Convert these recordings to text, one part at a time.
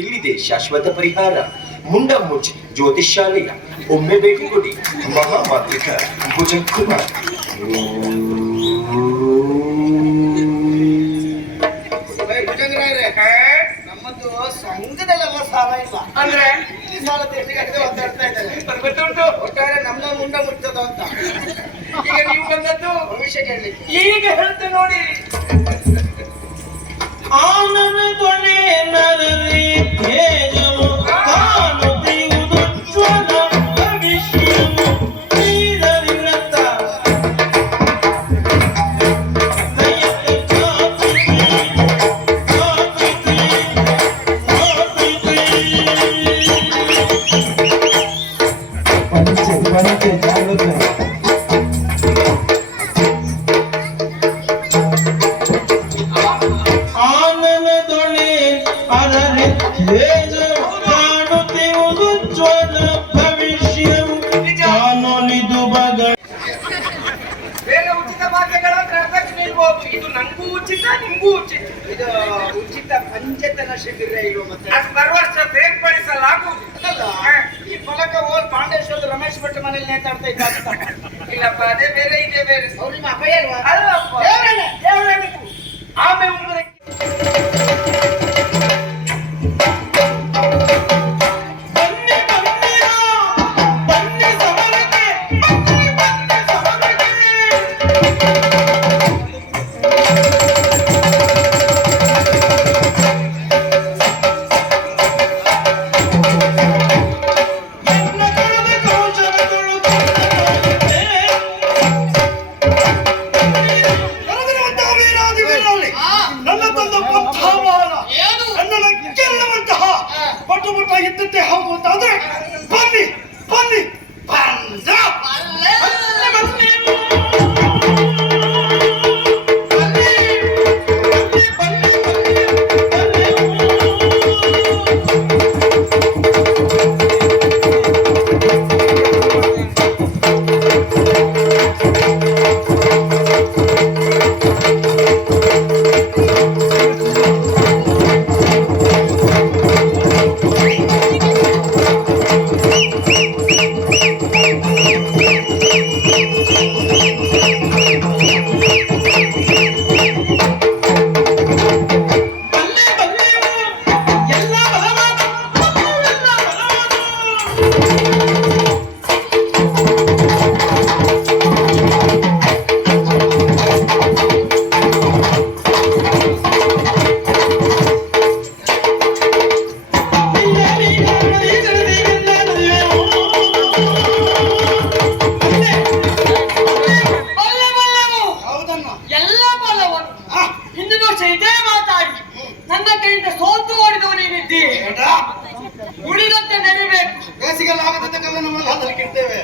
ಇಲ್ಲಿದೆ ಶಾಶ್ವತ ಪರಿಹಾರ. ಮುಂಡಮುಚ್ ಜ್ಯೋತಿಷ್ಯಾಲಯ. ಒಮ್ಮೆ ಭೇಟಿ ಕೊಡಿ. ಮಹಾಮಾಂತ್ರಿಕ ಭುಜಂಕುಮಾರ್. ನಮ್ಮದು ಸಂಘದಲ್ಲೆಲ್ಲ ಸಾಲ ಇಲ್ಲ ಅಂದ್ರೆ ಈ ಸಾಲ ತೀರ್ಲಿಕ್ಕೆ ಒದ್ದಾಡ್ತಾ ಇದ್ದಾರೆ. ಗೊತ್ತುಂಟು ಒಟ್ಟಾರೆ ನಮ್ನ ಮುಂಡ ಮುಟ್ಟದ ಅಂತ. ಈಗ ನೀವು ಬಂದದ್ದು ಭವಿಷ್ಯ ಕೇಳಲಿಕ್ಕೆ. ಈಗ ಹೇಳ್ತೆ ನೋಡಿ. ಆನನ ಕೊನೆ ನರರಿ ತೇಜವು ಕಾಣುತ್ತಿರುವುದು ಜ್ವಲ ಭವಿಷ್ಯವು ನೀರವಿರತ್ತ ಕೈಯಲ್ಲಿ ಪಂಚೆ ಜಾಗೃತ ಬೇರೆ ಉಚಿತ ಭಾಗ್ಯಗಳ ಟ್ರಾನ್ಸಾಕ್ಷನ್ ಇರ್ಬೋದು. ಇದು ನಂಗೂ ಉಚಿತ, ನಿಮ್ಗೂ ಉಚಿತ. ಇದು ಉಚಿತ ಪಂಚತನ ಶಿಬಿರ ಇರುವ ಮತ್ತೆ ಅದು ಬರುವ ವರ್ಷ ಬೇರ್ಪಡಿಸಲಾಗುವುದು. ಈ ಫಲಕ ಹೋಲ್ ಪಾಂಡೇಶ್ವರ ರಮೇಶ್ ಭಟ್ ಮನೇಲಿ ನೇತಾಡ್ತಾ ಇದ್ದ. ಇಲ್ಲಪ್ಪ, ಅದೇ ಬೇರೆ ಇದೆ ಬೇರೆ. ಅವ್ರು ನಿಮ್ಮ ಅಭಯ ಅಲ್ವಾ? ಅಲ್ಲಪ್ಪ, ಆಮೇಲೆ ಉಂಗುರ ಇದ್ದದ್ದೇ ಹೌದು ಅಂತಾದ್ರೆ ಬನ್ನಿ ಬನ್ನಿ ಬಂದ ಉಳಿದಂತೆ ನೆನೆಬೇಕು. ಬೇಸಿಗೆಲ್ಲ ಆಗದಂತೆ ಕಲ್ಲ ನಮ್ಮಲ್ಲಿ ಹದಲ್ಲಿ ಕಿಡ್ತೇವೆ.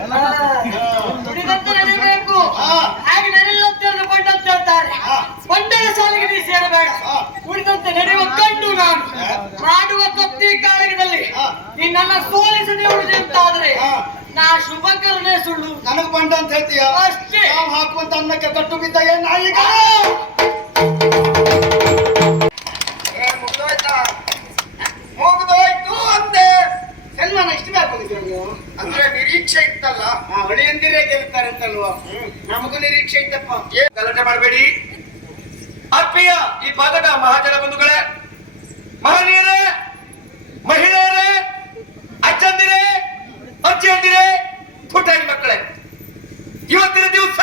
ಉಳಿದಂತೆ ನೆನೆಬೇಕು. ಹಾಗೆ ನೆನೆಯುವಂತೆ ಕೊಂಡಂತ ಹೇಳ್ತಾರೆ. ಕೊಂಡರ ಸಾಲಿಗೆ ನೀ ಸೇರಬೇಡ. ಉಳಿದಂತೆ ನಡೆಯುವ ಕಂಡು ನಾನು ಮಾಡುವ ಕತ್ತಿ ಕಾಳಗದಲ್ಲಿ ನಿನ್ನನ್ನ ಸೋಲಿಸದೆ ಉಳಿದೆ ಅಂತಾದ್ರೆ ನಾ ಶುಭಕರನೇ ಸುಳ್ಳು. ನನಗ್ ಬಂಡ ಅಂತ ಹೇಳ್ತೀಯ ಅಷ್ಟೇ. ನಾವು ಹಾಕುವಂತ ಅನ್ನಕ್ಕೆ ಕಟ್ಟು ಬಿದ್ದ ಏನ್ ನಾಯಿಗ ಮುಗಿದೋಯ್ತು ಅಂತೆ. ಸನ್ಮಾನ ಇಷ್ಟು ಬೇಕು ನೀವು ಅಂದ್ರೆ ನಿರೀಕ್ಷೆ ಇತ್ತಲ್ಲ, ಹೊಳೆಯಂದಿರೇ ಗೆಲ್ತಾರೆ ಅಂತಲ್ವಾ? ನಮಗೂ ನಿರೀಕ್ಷೆ ಇತ್ತಪ್ಪ. ಗಲಾಟೆ ಮಾಡಬೇಡಿ. ಆತ್ಮೀಯ ಈ ಭಾಗದ ಮಹಾಜನ ಬಂಧುಗಳೇ, ಮಹನೀಯರೇ, ಮಹಿಳೆಯರೇ, ಅಜ್ಜಂದಿರೇ, ಅಜ್ಜಿಯಂದಿರೇ, ಪುಟಾಣಿ ಮಕ್ಕಳೇ, ಇವತ್ತಿನ ದಿವಸ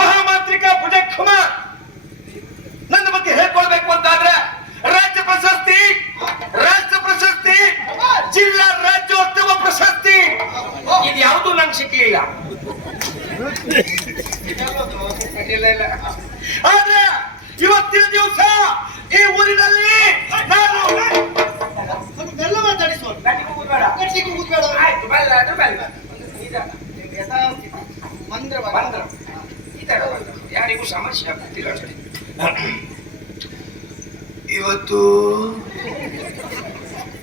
ಮಹಾಮಾಂತ್ರಿಕ ಭುಜಂಕುಮಾರ್ ನನ್ನ ಬಗ್ಗೆ ಹೇಳ್ಕೊಳ್ಬೇಕು ಅಂತಾದ್ರೆ ರಾಜ್ಯ ಪ್ರಶಸ್ತಿ, ರಾಷ್ಟ್ರ ಪ್ರಶಸ್ತಿ, ಜಿಲ್ಲಾ ರಾಜ್ಯೋತ್ಸವ ಪ್ರಶಸ್ತಿ ಇದು ಯಾವುದು ನಂಗೆ ಸಿಕ್ಕಿಲ್ಲ. ಆದ್ರೆ ಇವತ್ತಿನ ದಿವಸ ಈ ಊರಿನಲ್ಲಿ ನಾನು ಎಲ್ಲ ಮಾತಾಡಿಸುವ ಯಾರಿಗೂ ಸಮಸ್ಯೆ ಆಗ್ತಿಲ್ಲ ಅಷ್ಟೇ. ಇವತ್ತು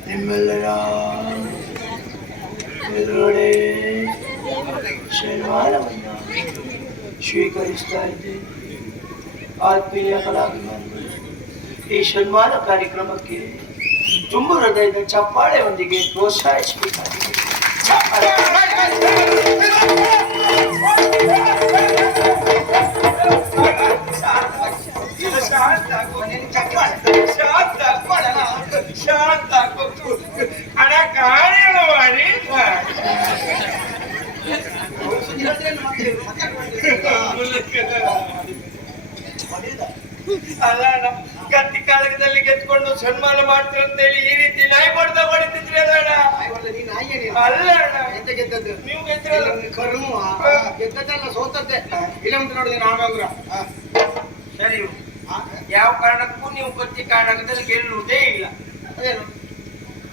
ನಿಮ್ಮೆಲ್ಲರ ಎದುರುಗಡೆ ಶನಿವಾರವನ್ನು ಸ್ವೀಕರಿಸ್ತಾ ಇದ್ದೇನೆ. ಆತ್ಮೀಯ ಕಲಾಭಿಮಾನಿಗಳು, ಈ ಸನ್ಮಾನ ಕಾರ್ಯಕ್ರಮಕ್ಕೆ ತುಂಬು ಹೃದಯದ ಚಪ್ಪಾಳೆಯೊಂದಿಗೆ ಪ್ರೋತ್ಸಾಹಿಸಬೇಕಾಗಿದೆ. ಚಪ್ಪಾಳೆ. ಶಾಂತ ಆಗು, ನಿನ್ ಚಪ್ಪಾಳೆ. ಶಾಂತ ಆಗು, ಶಾಂತ ಆಗು. ಹಣ ಕಾರ್ಯ ಮಾಡಿ ಅಲ್ಲ ಅಣ್ಣ, ಕತ್ತಿ ಕಾಳಗದಲ್ಲಿ ಗೆದ್ಕೊಂಡು ಸನ್ಮಾನ ಮಾಡ್ತೀರ ಅಂತೇಳಿ ಈ ರೀತಿ ನಾಯಿ ಬಡ್ದ ಹೊಡಿತಿದ್ರಿ ಅಲ್ಲ ಅಣ್ಣ. ಅಲ್ಲ ಅಣ್ಣ, ಎಂತ ಗೆದ್ದದ್ದು ನೀವು ಗೆದ್ರಲ್ಲ. ಕರ್ಮ ಗೆದ್ದದ್ದಲ್ಲ ಸೋತದ್ದೆ. ಇಲ್ಲ ಅಂತ ನೋಡಿದೆ ನಾನಂಗ್ರ ಸರಿ, ಯಾವ ಕಾರಣಕ್ಕೂ ನೀವು ಕತ್ತಿ ಕಾಳಗದಲ್ಲಿ ಗೆಲ್ಲುವುದೇ ಇಲ್ಲ. ಅದೇನು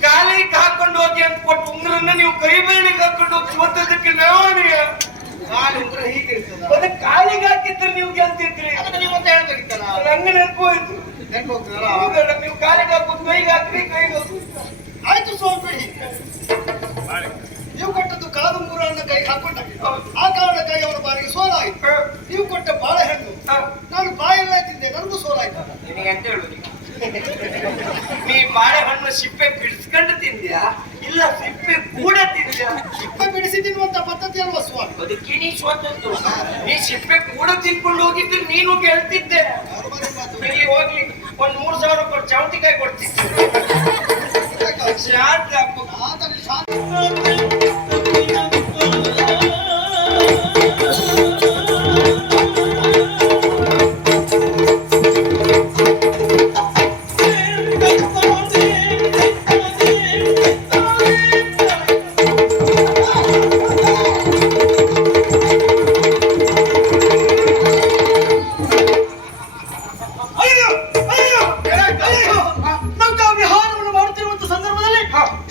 ಕಾಲಿಗೆ ಹಾಕೊಂಡು ಹೋಗಿ ಅಂತ ಕೊಟ್ಟು ಉಂಗ್ರನ್ನ ನೀವು ಕೈ ಬೇಳಿಗೆ ಹಾಕೊಂಡು ಹೋಗಿ ಸೋತದಕ್ಕೆ ನಾವು ಕಾಲು ಉಂಗ್ರ ಹೀಗಿರ್ತದ. ಮತ್ತೆ ಕಾಲಿಗೆ ಹಾಕಿದ್ರೆ ನೀವು ಗೆಲ್ತಿದ್ರಿ. ಅದನ್ನ ನೀವು ಮತ್ತೆ ಹೇಳ್ಬೇಕಿತ್ತಲ್ಲ. ನಂಗೆ ನೆನಪು ಹೋಯ್ತು. ನೆನ್ಪು ಹೋಗ್ತದಲ್ಲ. ಹೌದಣ್ಣ, ನೀವು ಕಾಲಿಗೆ ಹಾಕೋದು ಕೈಗೆ ಹಾಕ್ರಿ, ಕೈಗೆ ಹೋಗ್ರಿ. ಆಯ್ತು ಸೋಲ್ಬೇಡಿ. ನೀವು ಕೊಟ್ಟದ್ದು ಕಾಲುಂಗುರ ಅನ್ನ ಕೈ ಹಾಕೊಂಡ ಆ ಕಾರಣಕ್ಕಾಗಿ ಅವರ ಬಾರಿಗೆ ಸೋಲಾಯಿತು. ನೀವು ಕೊಟ್ಟ ಬಾಳೆಹಣ್ಣು ನಾನು ಬಾಯೆಲ್ಲ ತಿಂದೆ, ನನಗೂ ಸೋಲಾಯ್ತು. ನಿನಗೆ ಅಂತ ಹೇಳುದು, ನೀ ಬಾಳೆಹಣ್ಣು ಸಿಪ್ಪೆ ಬಿಡಿಸ್ಕೊಂಡು ತಿಂದ್ಯಾ ಇಲ್ಲ ಸಿಪ್ಪೆ ಕೂಡ ತಿಂದ್ಯಾ? ಸಿಪ್ಪೆ ಬಿಡಿಸಿ ತಿನ್ನುವಂತ ಪದ್ಧತಿ ಅಲ್ವಾ ಸ್ವಾಮಿ? ಅದಕ್ಕೆ ನೀ ಸೋತದ್ದು. ನೀ ಸಿಪ್ಪೆ ಕೂಡ ತಿನ್ಕೊಂಡು ಹೋಗಿದ್ರೆ ನೀನು ಗೆಲ್ತಿದ್ದೆ. ನಿನಗೆ ಹೋಗ್ಲಿ ಒಂದ್ 3,000 ಕೊಟ್ಟು ಚೌತಿಕಾಯಿ ಕೊಡ್ತಿದ್ದೆ. ಶಾಂತ ಆಗ್ಬೇಕು. ಆತನಿಗೆ ಶಾಂತಿ.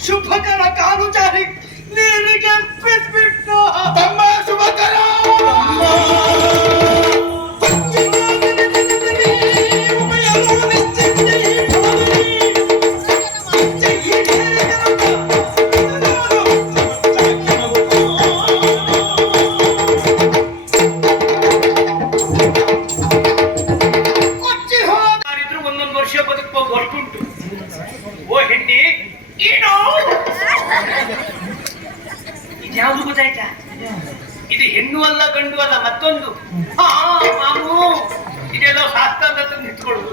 ಶುಭಕರ ಕಾಲು ಜಾರಿ ನೀರಿಗೆ ಬಿಟ್ಬಿಟ್ಟು ತಮ್ಮ ಶುಭಕರ ಒಂದೊಂದು ವರ್ಷ ಬದುಕಬಹುದು ಅಷ್ಟುಂಟು. ಓ ಹೆಣ್ಣಿ, ಏನು ಇದ್ಯಾವುದು ಗೊತ್ತಾಯ್ತಾ? ಇದು ಹೆಣ್ಣು ಅಲ್ಲ ಗಂಡು ಅಲ್ಲ, ಮತ್ತೊಂದು. ಮಾಮು, ಇದೆಲ್ಲ ಶಾಸ್ತ್ರ ಅಂತ ನಿಂತ್ಕೊಳ್ಳುದು.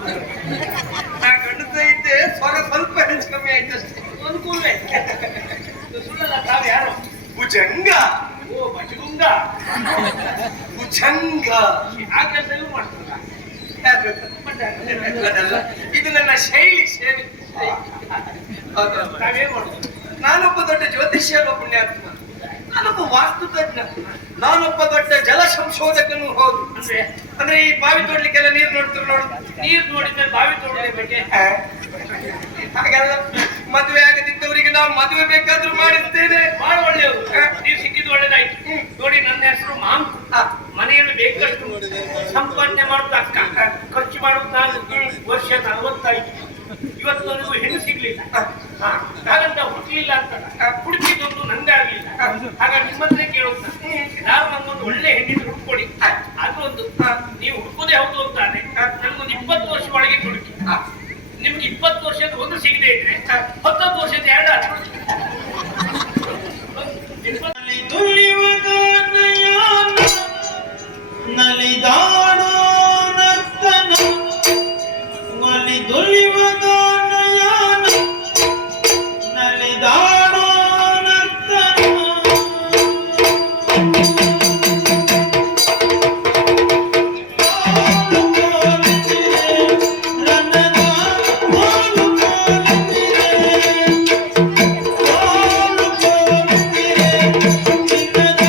ನಾ ಗಂಡಸ ಇದ್ದೆ, ಸ್ವರ ಸ್ವಲ್ಪ ಹೆಚ್ಚು ಕಮ್ಮಿ ಆಯ್ತಷ್ಟೇ. ಅನುಕೂಲವೇ. ಸುಳ್ಳಲ್ಲ, ತಾವು ಯಾರು? ಭುಜಂಗ. ಓ ಭಜಗುಂಗ. ಭುಜಂಗ ಆ ಕೆಲಸ ಮಾಡ್ತಾರಲ್ಲ. ಇದು ನನ್ನ ಶೈಲಿ. ನಾವೇನ್ ಮಾಡುದು? ನಾನೊಬ್ಬ ದೊಡ್ಡ ಜ್ಯೋತಿಷ್ಯ ಅಲ್ವ ಪುಣ್ಯಾತ್ಮ, ನಾನೊಬ್ಬ ವಾಸ್ತು ತಜ್ಞ, ನಾನೊಬ್ಬ ದೊಡ್ಡ ಜಲ ಸಂಶೋಧಕನು ಹೌದು. ಅಂದ್ರೆ ಈ ಬಾವಿ ತೋಡ್ಲಿಕ್ಕೆಲ್ಲ ನೀರು ನೋಡ್ತಾರೆ ನೋಡು. ನೀರು ನೋಡಿದ್ರೆ ಬಾವಿ ತೋಡಲೇಬೇಕೆ? ಹಾಗೆಲ್ಲ ಮದುವೆ ಆಗದಿದ್ದವರಿಗೆ ನಾವು ಮದುವೆ ಬೇಕಾದ್ರೂ ಮಾಡಿಸ್ತೇನೆ. ಬಹಳ ಒಳ್ಳೆಯವರು. ನೀವು ಸಿಕ್ಕಿದ್ದು ಒಳ್ಳೇದಾಯ್ತು. ನೋಡಿ, ನನ್ನ ಹೆಸರು ಮಾಂಕು. ಮನೆಯಲ್ಲಿ ಬೇಕಷ್ಟು ಸಂಪಾದನೆ ಮಾಡುದು ಅಕ್ಕ, ಖರ್ಚು ಮಾಡುದು ನಾನು. ವರ್ಷ 45. ಇವತ್ತವರೆಗೂ ಹೆಣ್ಣು ಸಿಗ್ಲಿಲ್ಲ. ಹಾಗಂತ ಹುಟ್ಟಲಿಲ್ಲ ಅಂತ ಹುಡುಕಿದ್ದೊಂದು ನಂದೇ ಆಗ್ಲಿಲ್ಲ. ಹಾಗಾಗಿ ನಿಮ್ಮನ್ನೇ ಕೇಳುತ್ತ, ಯಾರು ನನ್ನೊಂದು ಒಳ್ಳೆ ಹೆಣ್ಣಿನ ಹುಡ್ಕೊಡಿ. ಅದೊಂದು ನೀವು ಹುಡುಕೋದೇ ಹೌದು ಅಂತಾನೆ ನನ್ಗೊಂದು 20 ವರ್ಷ ಒಳಗೆ ಹುಡುಕಿ. ನಿಮ್ಗೆ 20 ವರ್ಷದ ಒಂದು ಸಿಗದೆ ಇದ್ರೆ 19 ವರ್ಷದ 2 ನಲಿದಾಡೋ ನರ್ತನ ಒಲಿ ದುಲಿವ ಗಾನಯಾನ ನಲಿದಾಡೋ ನರ್ತನ ಚಿನ್ನದ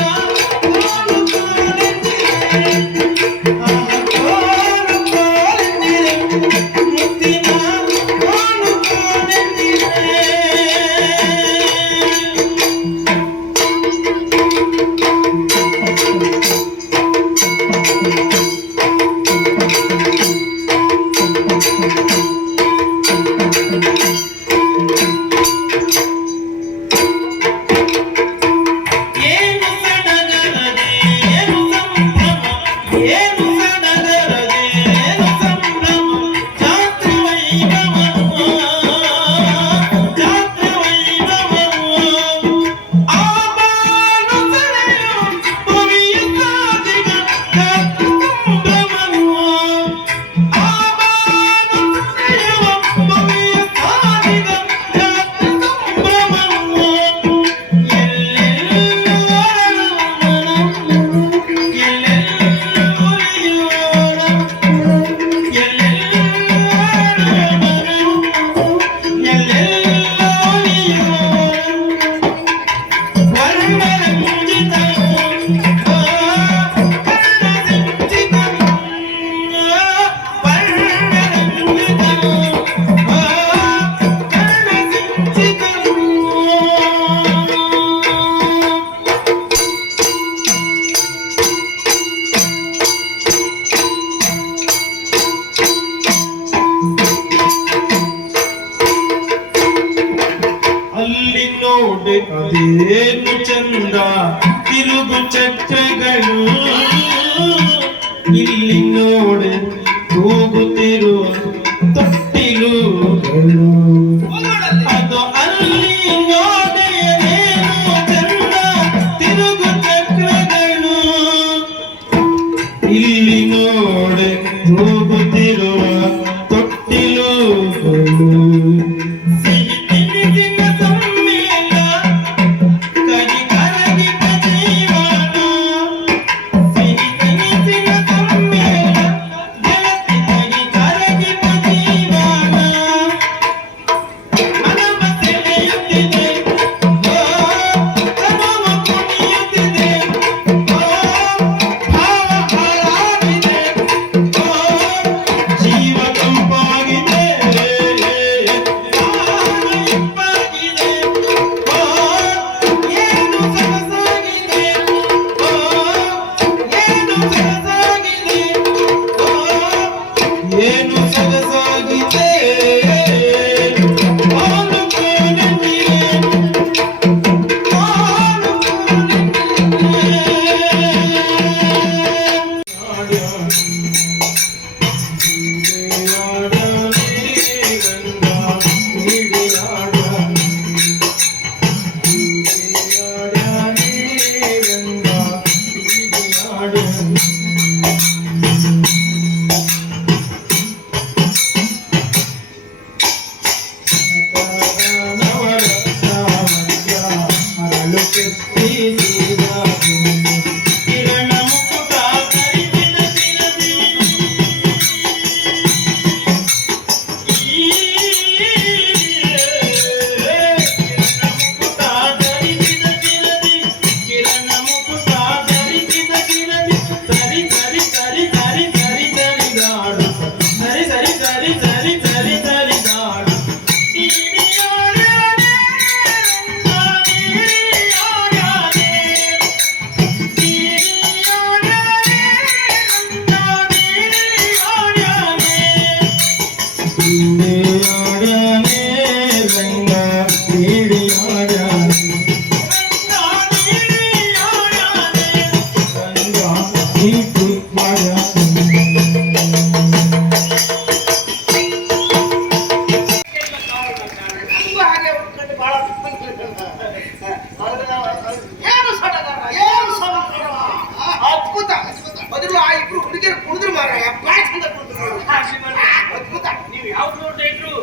ಅದೇನು ಚಂದ ತಿರುಗು ಚಕ್ರಗಳು ಇಲ್ಲಿ ನೋಡೆ ತೂಗುತ್ತಿರುವ ತೊಟ್ಟಿಲುಗಳು ಅದು ಅಲ್ಲಿ ನೋಡೆಯೇನು ಚಂದ ತಿರುಗು ಚಕ್ರಗಳು ಇಲ್ಲಿ ನೋಡೆ ತೂಗುತ್ತಿರುವ ತೊಟ್ಟಿಲುಗಳು ಸಿಹಿ ತಿನಿಸಿನ ಸಮ್ಮೇಳ ಕರಿ ಕರಗಿದ ಜೀವನ ಸಿಹಿ ತಿನಿಸಿನ ಸಮ್ಮೇಳ ಗೆಳತಿ ಕರಿ ಕರಗಿದ ಜೀವನ ಮನವ ಸೆಳೆಯುತ್ತಿದೆ ಕನವ ಕುಣಿಯುತ್ತಿದೆ ಭಾವ ಹಾಳಾಗಿದೆ ಜೀವ ತಂಪಾಗಿದೆ ಪ್ರಾಣ ಇಂಪಾಗಿದೆ ಏನು ಸೊಗಸಾಗಿದೆ ಏನು ಸೊಗಸಾಗಿದೆ ಏನು ಸೊಗಸಾಗಿದೆ ಹಾಲು ಕೋಣೆಗೆ ಹಾಲು ಕಿರಣ ಮುಕುಟ ಧರಿಸಿದ ದಿನದಿ ಕಿರಣ ಮುಕುಟ ಧರಿಸಿದ ದಿನದಿ ಸರಿ ಸರಿ ಸರಿ ಸರಿ ಸರಿ ಸರಿದಾಡು ಸರಿ ಸರಿ ಸರಿ ಸರಿ ಸರಿ ಸರಿದಾಡು ನಮಗೂ ಹಾಗೆ ಉಟ್ಕೊಂಡು ಬಹಳ ಏನು ಸಡಗರ ಏನು ಸಡಗರ ಅದ್ಭುತ ಮೊದಲು ಆ ಇಬ್ರು ಹುಡುಗಿಯರು ಕುಡಿದ್ರು ಮಾರಾಯ ಬಾಯ್ ಚಂದ ಕುಡಿದ್ರು ನೋಡು. ಅದ್ಭುತ ನೀವು ಯಾವ್ದು ನೋಡ್ತಾ ಇದ್ರು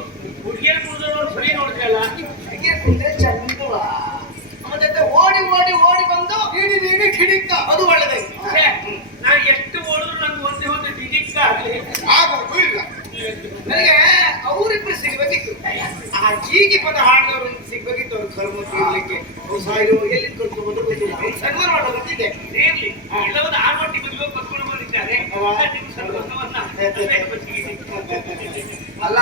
ಹುಡುಗಿಯರು ಕುಡಿದವರು ಸರಿ ನೋಡಿದ್ರಲ್ಲ ಹುಡುಗಿಯರು ಕುಡಿದ್ರೆ ಚಂದವ ಮತ್ತೆ ಓಡಿ ಓಡಿ ಓಡಿ ಬಂದು ನೀಡಿ ನೀಡಿ ಕಿಡಿಕ ಅದು ಒಳ್ಳೆದಾಯ್ತು ಛೇ, ನಾನು ಎಷ್ಟು ಓಡಿದ್ರು ನಂಗೆ ಒಂದೇ ಒಂದು ಡಿಜಿಟ್ ಆಗಲಿ ಆಗೋದು ಇಲ್ಲ ನನಗೆ ಅವರಿಬ್ರು ಸಿಗ್ಬೇಕಿತ್ತು ಆ ಜೀಗಿ ಪದ ಹಾಡಿದವರು ಸಿಗ್ಬೇಕಿತ್ತು ಅವ್ರು ಕರ್ಮತಿ ಇರ್ಲಿಕ್ಕೆ ಅವ್ರು ಸಾಯಿರು ಎಲ್ಲಿ ಕರ್ಕೊಂಡು ಗೊತ್ತಿಲ್ಲ ಅವ್ರು ಸನ್ಮಾನ ಮಾಡೋ ಗೊತ್ತಿದೆ ಇರ್ಲಿ ಎಲ್ಲವನ್ನು ಆ ಮಟ್ಟಿ ಬದಲು ಕರ್ಕೊಂಡು ಬಂದಿದ್ದಾರೆ ನಿಮ್ಮ ಸಂತೋಷವನ್ನ ಅಲ್ಲ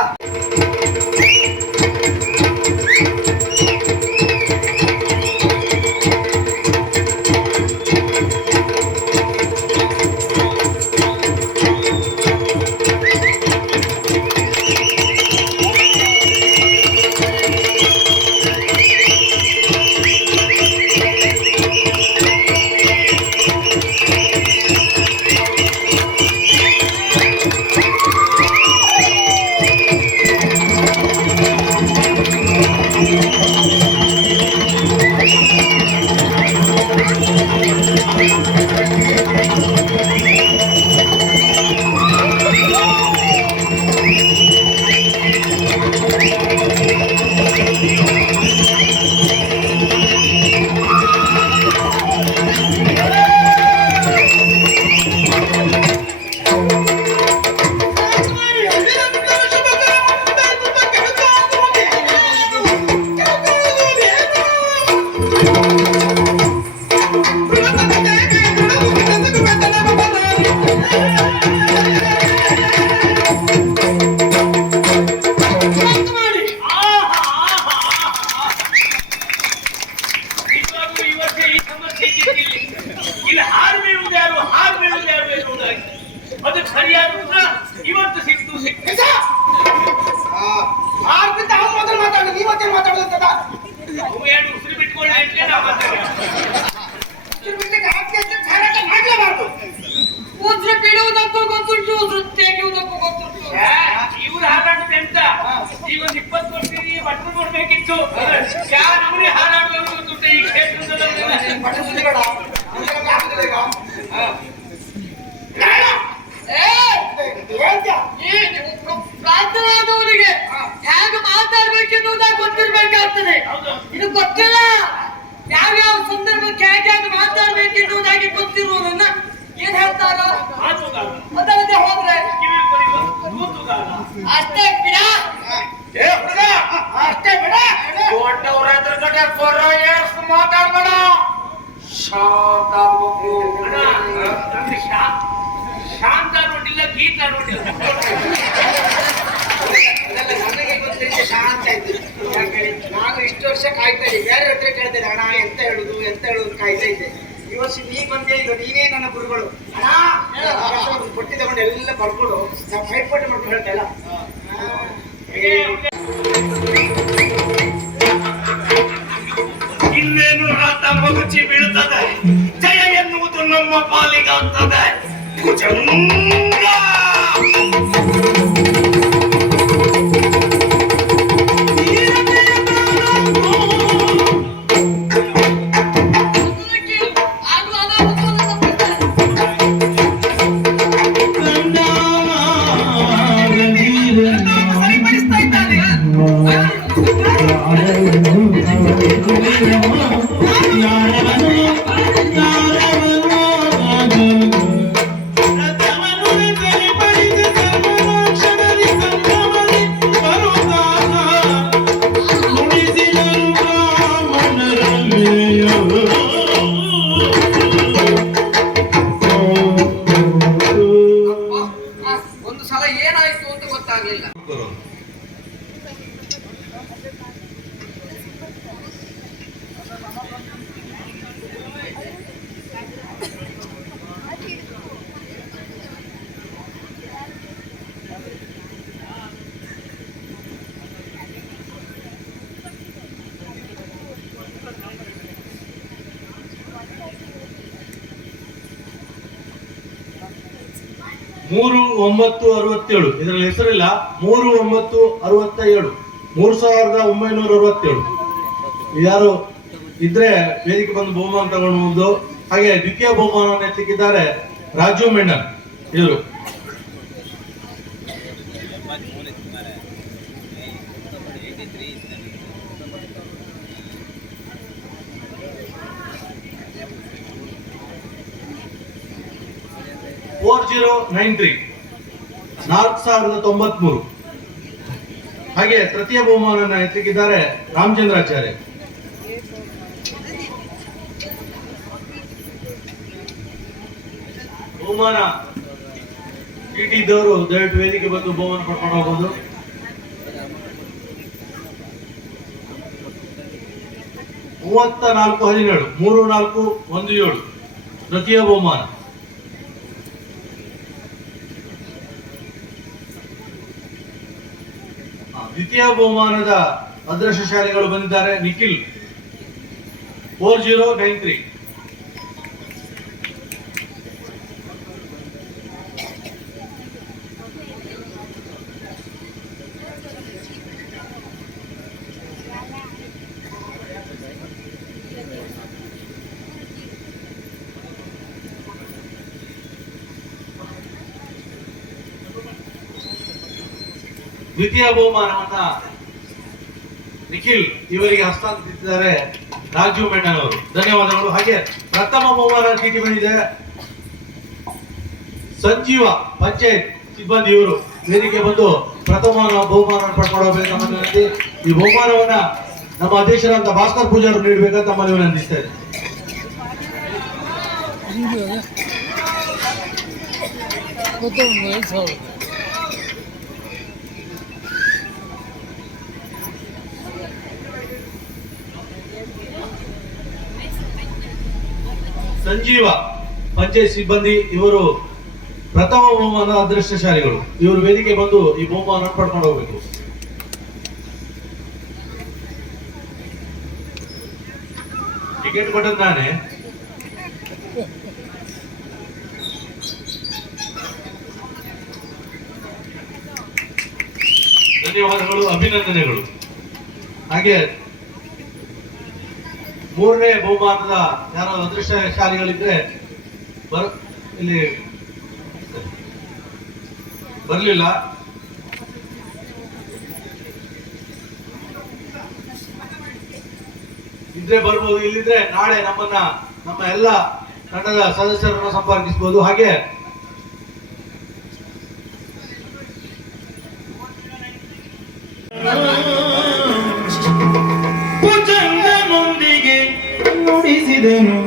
ಇಟ್ಕೊಂಡು ಇಟ್ಲೇ ನಾವು ಬರ್ತೇವೆ. ಉಸಿರು ಬಿಡ್ಲಿಕ್ಕೆ ಹಾಕಿ ಅಂತ ಹಾರಾಟ ಮಾಡ್ಲೇಬಾರ್ದು. ಉಸಿರು ಬಿಡುವುದಕ್ಕೂ ಗೊತ್ತುಂಟು, ಉಸಿರು ತೆಗೆಯುವುದಕ್ಕೂ ಗೊತ್ತುಂಟು. ಇವ್ರು ಹಾರಾಡುದು ಎಂತ ಈಗ ಒಂದು 20 ವರ್ಷ ಬಟ್ಟಲು ನೋಡ್ಬೇಕಿತ್ತು. ಯಾವ ನಮೂನಿ ಹಾರಾಡುವುದು ಗೊತ್ತುಂಟು ಈ ಕ್ಷೇತ್ರದಲ್ಲಿ. ಬಟ್ಟೆ ಸುದ್ದಿ ಬೇಡ. ನಮ್ಗೆ ಆಗುದಿಲ್ಲ ಈಗ. ಏ, ಹೇಳ್ತ್ಯಾ? ಈ ಪ್ರಾರ್ಥನಾದವರಿಗೆ ಹೇಗೆ ಮಾತಾಡ್ಬೇಕೆನ್ನುವುದಾಗಿ ಗೊತ್ತಿರ್ಬೇಕಾಗ್ತದೆ. ಹೌದು. ಇದು ಗೊತ್ತಿಲ್ಲ. ಯಾವ್ಯಾವ ಸಂದರ್ಭಕ್ಕೆ ಹೇಗೆ ಮಾತಾಡ್ಬೇಕೆನ್ನುವುದಾಗಿ ಗೊತ್ತಿರುವುದನ್ನ ಏನ್ ಹೇಳ್ತಾರೋ ಮಾತುಗಾರ, ಅದಲ್ಲದೆ ಹೋದ್ರೆ ಕಿವಿ ಕೊರೆಯುವ ಕೂತುಗಾರ. ಅಷ್ಟೇ ಬಿಡ. ಏ ಹುಡುಗ, ಅಷ್ಟೇ ಬಿಡ. ದೊಡ್ಡವ್ರ ಎದುರು ಕಡೆ ಎಷ್ಟು ಮಾತಾಡ್ಬೇಡ, ಶಾಂತ ಆಗ್ಬೇಕು. ಅಣ್ಣ, ನಮ್ಗೆ ಶಾಂತ ನೋಡಿಲ್ಲ, ಗೀತ ನೋಡಿಲ್ಲ. ಅದೆಲ್ಲ ನನಗೆ ಗೊತ್ತಿದ್ದೆ ಶಾಂತ ಆಯ್ತು. ಯಾಕೆ ಹೇಳಿ, ನಾನು ಇಷ್ಟು ವರ್ಷ ಕಾಯ್ತಾ ಇದ್ದೆ. ಬೇರೆ ಹತ್ರ ಕೇಳ್ತೇನೆ, ಅಣ್ಣ ಎಂತ ಹೇಳುದು ಕಾಯ್ತಾ ಇದ್ದೆ. ಈ ವರ್ಷ ನೀ ಬಂದೆ, ಈಗ ನೀನೇ ನನ್ನ ಗುರುಗಳು. ಅಣ್ಣ ಬುಟ್ಟಿ ತಗೊಂಡು ಎಲ್ಲ ಬರ್ಕೊಡು, ನಾವು ಫೈಟ್ ಮಾಡ್ಕೊಂಡು ಹೇಳ್ತಾ ಇಲ್ಲ. ಇನ್ನೇನು ರಾತ ಮಗುಚಿ ಬೀಳುತ್ತದೆ, ಜಯ ಎನ್ನುವುದು ನಮ್ಮ ಪಾಲಿಗಾಗ್ತದೆ. ಭುಜಂಗ ಆಗುವ ಅನಾಹುತವನ್ನು ತಪ್ಪಿಸ್ತಾರೆ. ಸರಿಪಡಿಸ್ತಾ ಇದ್ದಾನೆ. ಒಂದು ಸಲ ಏನಾಯ್ತು ಅಂತ ಗೊತ್ತಾಗ್ಲಿಲ್ಲ. ಮೂರು 967 ಇದರಲ್ಲಿ ಹೆಸರಿಲ್ಲ. 3967 3967 ಯಾರು ಇದ್ರೆ ವೇದಿಕೆ ಬಂದು ಬಹುಮಾನ ತಗೊಳ್ಳುವುದು. ಹಾಗೆ ದ್ವಿತೀಯ ಬಹುಮಾನವನ್ನು ಎತ್ತಿಕ್ಕಿದ್ದಾರೆ ರಾಜು ಮೆಂಡನ್ ಇವರು. $4093 4093. ಹಾಗೆ ತೃತೀಯ ಬಹುಮಾನವನ್ನು ಎತ್ತಿಕ್ಕಿದ್ದಾರೆ ರಾಮಚಂದ್ರಾಚಾರ್ಯ. ಬಹುಮಾನ ಟಿಟಿ ಇದ್ದವರು ದಯವಿಟ್ಟು ವೇದಿಕೆ ಬಂದು ಬಹುಮಾನ ಪಡ್ಕೊಂಡು ಹೋಗೋದು. $3417 3417 ತೃತೀಯ ಬಹುಮಾನ. ದ್ವಿತೀಯ ಬಹುಮಾನದ ಅದೃಷ್ಟಶಾಲಿಗಳು ಬಂದಿದ್ದಾರೆ. ನಿಖಿಲ್ 4093. ದ್ವಿತೀಯ ಬಹುಮಾನವನ್ನ ನಿಖಿಲ್ ಇವರಿಗೆ ಹಸ್ತಾಂತರಿಸಿದ್ದಾರೆ ರಾಜು ಮೆಂಡನ್ ಅವರು. ಧನ್ಯವಾದಗಳು. ಹಾಗೆ ಪ್ರಥಮ ಬಹುಮಾನ ಚೀಟಿ ಬಂದಿದೆ ಸಂಜೀವ ಪಂಚಾಯತ್ ಸಿಬ್ಬಂದಿ ಇವರು ವೇದಿಕೆ ಬಂದು ಪ್ರಥಮ ಬಹುಮಾನ ಪಡ್ಕೊಳ್ಳಬೇಕು ನಮ್ಮ ವಿನಂತಿ. ಈ ಬಹುಮಾನವನ್ನ ನಮ್ಮ ಅಧ್ಯಕ್ಷರಾದ ಭಾಸ್ಕರ್ ಪೂಜಾರು ನೀಡಬೇಕಂತ ತಮ್ಮಲ್ಲಿ ವಿನಂತಿಸ್ತಾ ಇದ್ದೇನೆ. ಸಂಜೀವ ಪಂಚಾಯತ್ ಸಿಬ್ಬಂದಿ ಇವರು ಪ್ರಥಮ ಬಹುಮಾನ ಅದೃಷ್ಟಶಾಲಿಗಳು. ಇವರು ವೇದಿಕೆ ಬಂದು ಈ ಬಹುಮಾನ ಪಡ್ಕೊಂಡು ಹೋಗ್ಬೇಕು. ಟಿಕೆಟ್ ಕೊಟ್ಟದ್ದು ನಾನೇ. ಧನ್ಯವಾದಗಳು, ಅಭಿನಂದನೆಗಳು. ಹಾಗೆ 3ನೇ ಬಹುಮಾನದ ಯಾರೋ ಅದೃಷ್ಟಶಾಲಿಗಳಿದ್ರೆ ಇಲ್ಲಿ ಬರ್ಲಿಲ್ಲ. ಇದ್ರೆ ಬರ್ಬೋದು, ಇಲ್ಲಿದ್ರೆ ನಾಳೆ ನಮ್ಮ ಎಲ್ಲ ತಂಡದ ಸದಸ್ಯರನ್ನು ಸಂಪರ್ಕಿಸಬಹುದು. ಹಾಗೆ ಭುಜಂಗನೊಂದಿಗೆ ನುಡಿಸಿದನು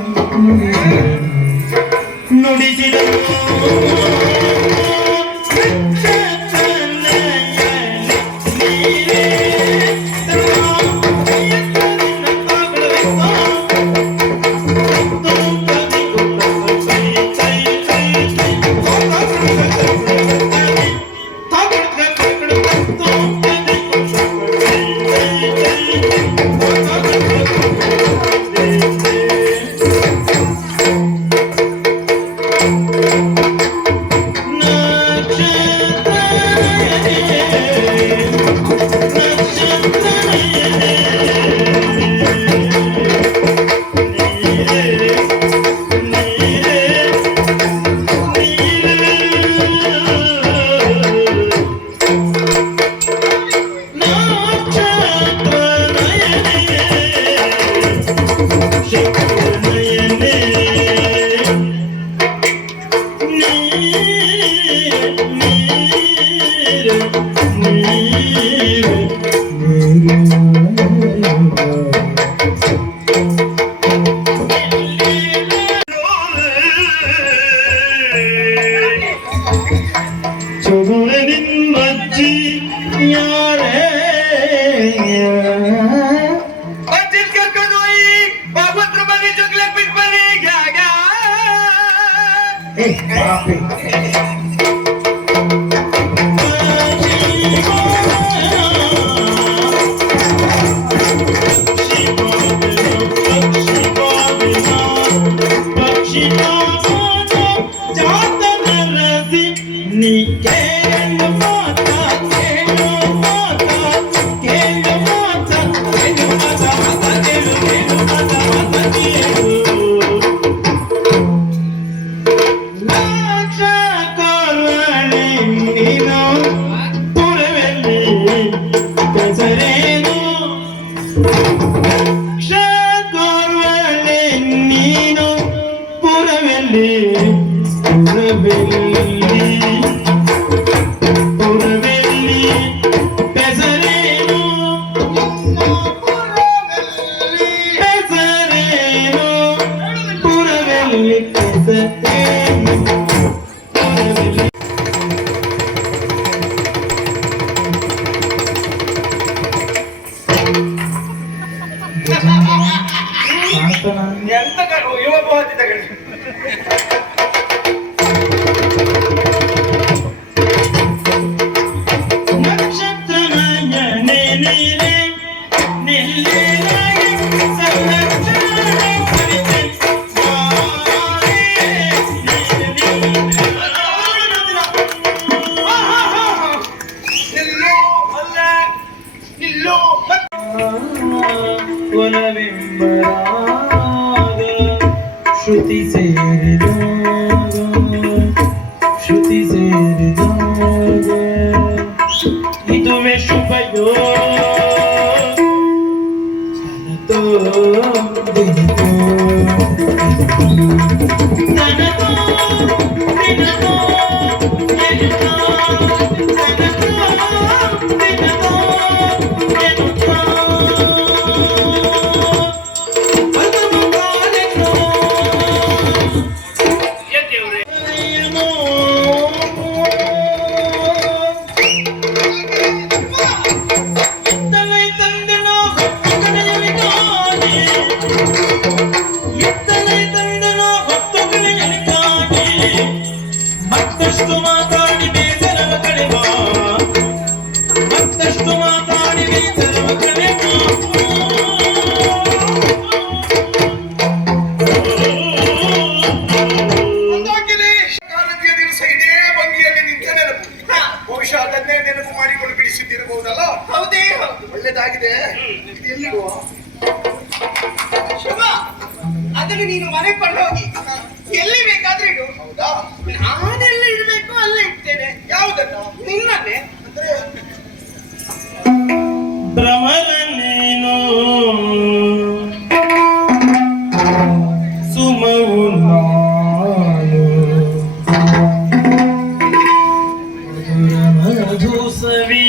ಎಂತ ಯುವ ಬಹುತಿ ತಗಡಿ ಶ್ರುತಿ ಸೇರಿದಾಗ ಇದುವೇ ಶುಭಯೋ ನೆನಪು ಮಾಡಿಕೊಂಡು ಬಿಡಿಸಿದ್ದಿರಬಹುದಲ್ಲ? ಹೌದೇ ಹೌದು. ಒಳ್ಳೇದಾಗಿದೆ. ಇದು ಎಲ್ಲಿಡುವ? ಶುಭ, ಅದನ್ನು ನೀನು ಮನೆಗೆ ಕೊಂಡೋಗಿ ಎಲ್ಲಿ ಬೇಕಾದ್ರೂ ಇಡು. ಹೌದಾ? ನಾನೆಲ್ಲ ಇಡಬೇಕು ಅಲ್ಲೇ ಇಡ್ತೇನೆ. ಯಾವುದನ್ನ? ನಿನ್ನನ್ನೇ. ಅಂದ್ರೆ ಭ್ರಮರ ನೀನು ಸುಮವು ನಾನು ಮಧು ಸವಿ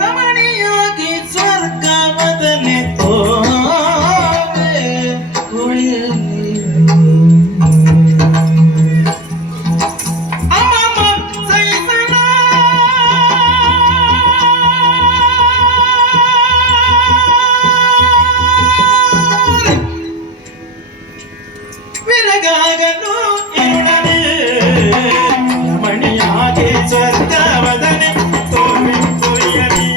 ರಮಣೀಯವಾಗಿ ಸ್ವರ್ಗವದನೆ ತೋರೆ ಉಳಿಯಲಿ ಅಮಮ ಸೈಸಲ ವಿರಗಾಗಲು ಇರುಳನೆ ರಮಣೀಯವಾಗಿ ಸ್ವರ್ಗವದನೆ ತೋರೆ ಉಳಿಯಲಿ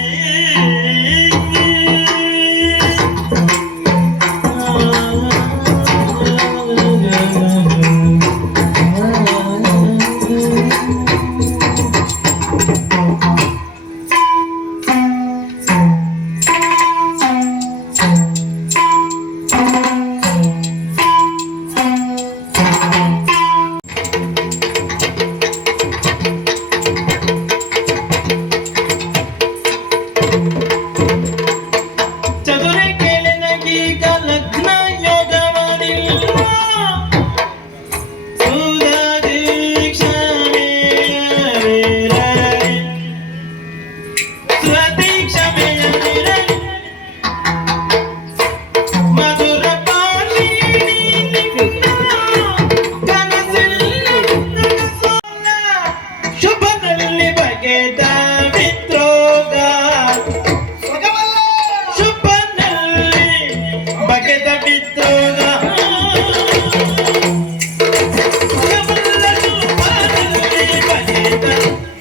ಚದುರೆ ಕೆಳನಗೀಗ ಲಗ್ನ ಯೋಗವನಿಲ್ಲ ಸ್ವದೀಕ್ಷಮೆಯರಿರಲಿ ಮಧುರ ಪಾಲಿನಿ ಕನಸಿಲ್ಲ ಕನಸಲ್ಲ ಶುಭದಲ್ಲಿ ಬಗೆದ ವಿದ್ರೋಗ ಶುಭನಲ್ಲಿ ಬಗೆದ ವಿದ್ರೋಗ ಶುಭವಲ್ಲ ಶುಭದಲ್ಲಿ ಬಗೆದ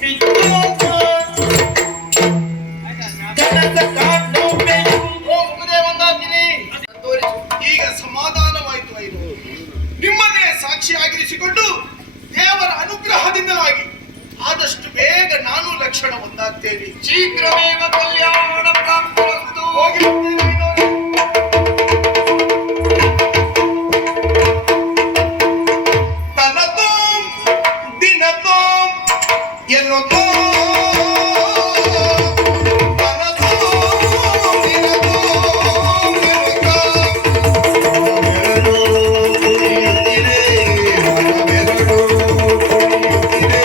ವಿದ್ರೋಗ ಕನಸ ಕಾಣು ಓ ಮುಗುದೇವಂದಾಗಿನಿ ತೋರಿಸು. ಈಗ ಸಮಾಧಾನವಾಯಿತು. ಐದು ನಿಮ್ಮನ್ನೇ ಸಾಕ್ಷಿಯಾಗಿರಿಸಿಕೊಂಡು ದೇವರ ಅನುಗ್ರಹದಿಂದಲಾಗಿ ಆದಷ್ಟು ಬೇಗ ನಾನು ಲಕ್ಷಣ ಒಂದಾಗ್ತೇನೆ. ಶೀಘ್ರವೇಗ ಕಲ್ಯಾಣ ಪ್ರಾಪ್ತವಸ್ತು. ಹೋಗಿ ಬರ್ತೇನೆ ಐನೋರೆ. ತನತೋಂ ದಿನತೋಂ ಎನ್ನುತ್ತೋ ತನತೋಂ ದಿನತೋಂ ಎನ್ನುತ್ತಾ ಬೆರಳು ಕುಣಿಯುತ್ತಿರೆ, ಬೆರಳು ಕುಣಿಯುತ್ತಿರೆ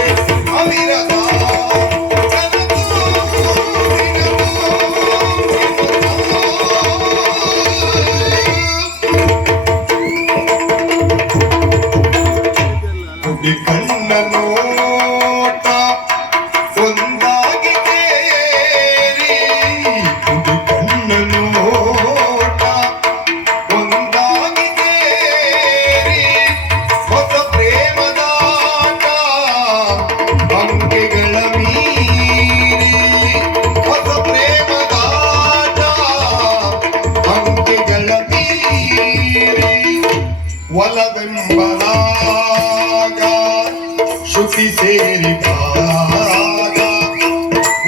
ಅವಿರತ. ತನತೋಂ ಕುಡಿ ಕಣ್ಣ ನೋಟ ಒಂದಾಗಿ ಸೇರಿ, ಕುಡಿ ಕಣ್ಣ ನೋಟ ಒಂದಾಗಿ ಸೇರಿ ಹೊಸ ಪ್ರೇಮದಾಟ ಅಂಕೆಗಳ ಮೀರಿ, ಹೊಸ ಪ್ರೇಮದಾಟ ಅಂಕೆಗಳ ಮೀರಿ ಒಲವೆಂಬರಾಗ ಶ್ರುತಿ ಸೇರಿದಾಗ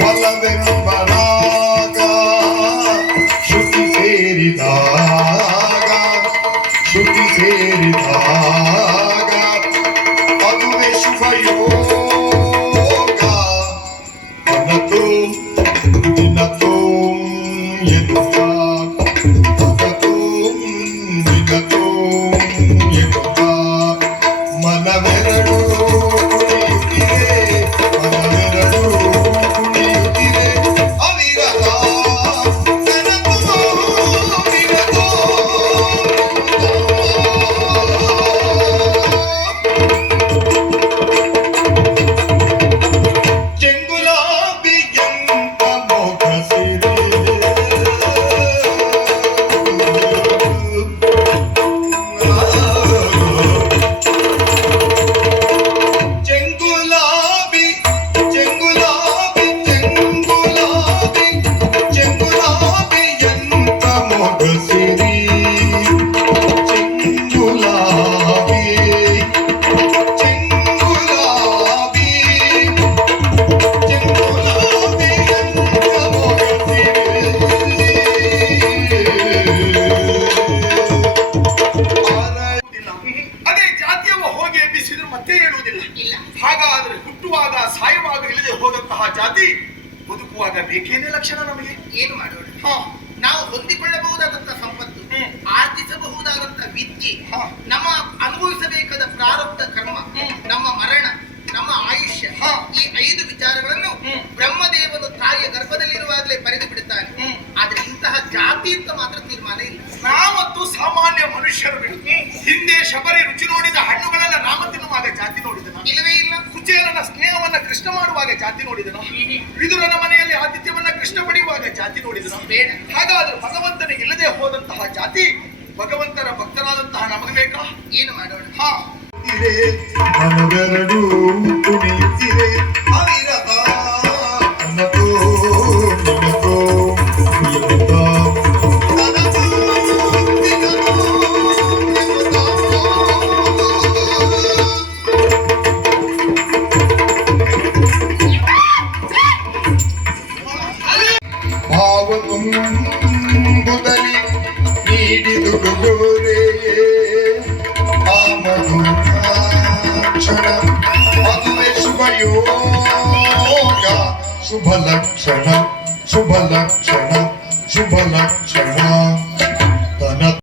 ಒಲವೆಂಬರಾಗ ಅನುಭವಿಸಬಹುದಾದಂತಹ ವಿದ್ಯೆ, ನಮ್ಮ ಅನುಭವಿಸಬೇಕಾದ ಪ್ರಾರಬ್ಧ ಕರ್ಮ, ನಮ್ಮ ಮರಣ, ನಮ್ಮ ಆಯುಷ್ಯ, ಈ 5 ವಿಚಾರಗಳನ್ನು ಬ್ರಹ್ಮದೇವನು ತಾಯಿಯ ಗರ್ಭದಲ್ಲಿರುವಾಗಲೇ ಬರೆದು ಬಿಡುತ್ತಾನೆ. ಆದ್ರೆ ಇಂತಹ ಜಾತಿ ಅಂತ ಮಾತ್ರ ತೀರ್ಮಾನ ಇಲ್ಲ. ನಾವಂತೂ ಸಾಮಾನ್ಯ ಮನುಷ್ಯರು ಬಿಡು. ಹಿಂದೆ ಶಬರಿ ರುಚಿ ನೋಡಿದ ಹಣ್ಣುಗಳೆಲ್ಲ ನಾಮ ತಿನ್ನುವಾಗ ಜಾತಿ ನೋಡಿದನ? ಇಲ್ಲವೇ ಇಲ್ಲ. ಕುಚೇಲನ ಸ್ನೇಹವನ್ನ ಕೃಷ್ಣ ಮಾಡುವಾಗ ಜಾತಿ ನೋಡಿದನ? ವಿದುರನ ಮನೆಯಲ್ಲಿ ಆತಿಥ್ಯವನ್ನ ಕೃಷ್ಣ ಪಡೆಯುವಾಗ ಜಾತಿ ನೋಡಿದನ? ಬೇಡ. ಹಾಗಾದ್ರೆ ಭಗವಂತನಿಗೆ ಇಲ್ಲದೆ ಹೋದಂತಹ ಜಾತಿ ಭಗವಂತನ ಭಕ್ತರಾದಂತಹ ನಮಗೆ ಬೇಕಾ? ಏನು ಮಾಡೋಣ? ಮನವೆರಡು ಕುಣಿಯುತ್ತಿರೆ ಅವಿರತ ಅನ್ನತೋ ನಿನತೋ ನಿಮಿತ ನನಗೂ ನಿನಗೂ ಭಾವತುಂಬುದಲ್ಲಿ ನೀಡಿದುಡುಗೋರೆಯೇ ಆ ಮಧುರಾಕ್ಷಣ ಅದುವೇ ಶುಭಯೋಗ ಶುಭ ಲಕ್ಷಣ ಶುಭ ಲಕ್ಷಣ ಶುಭ ಲಕ್ಷಣ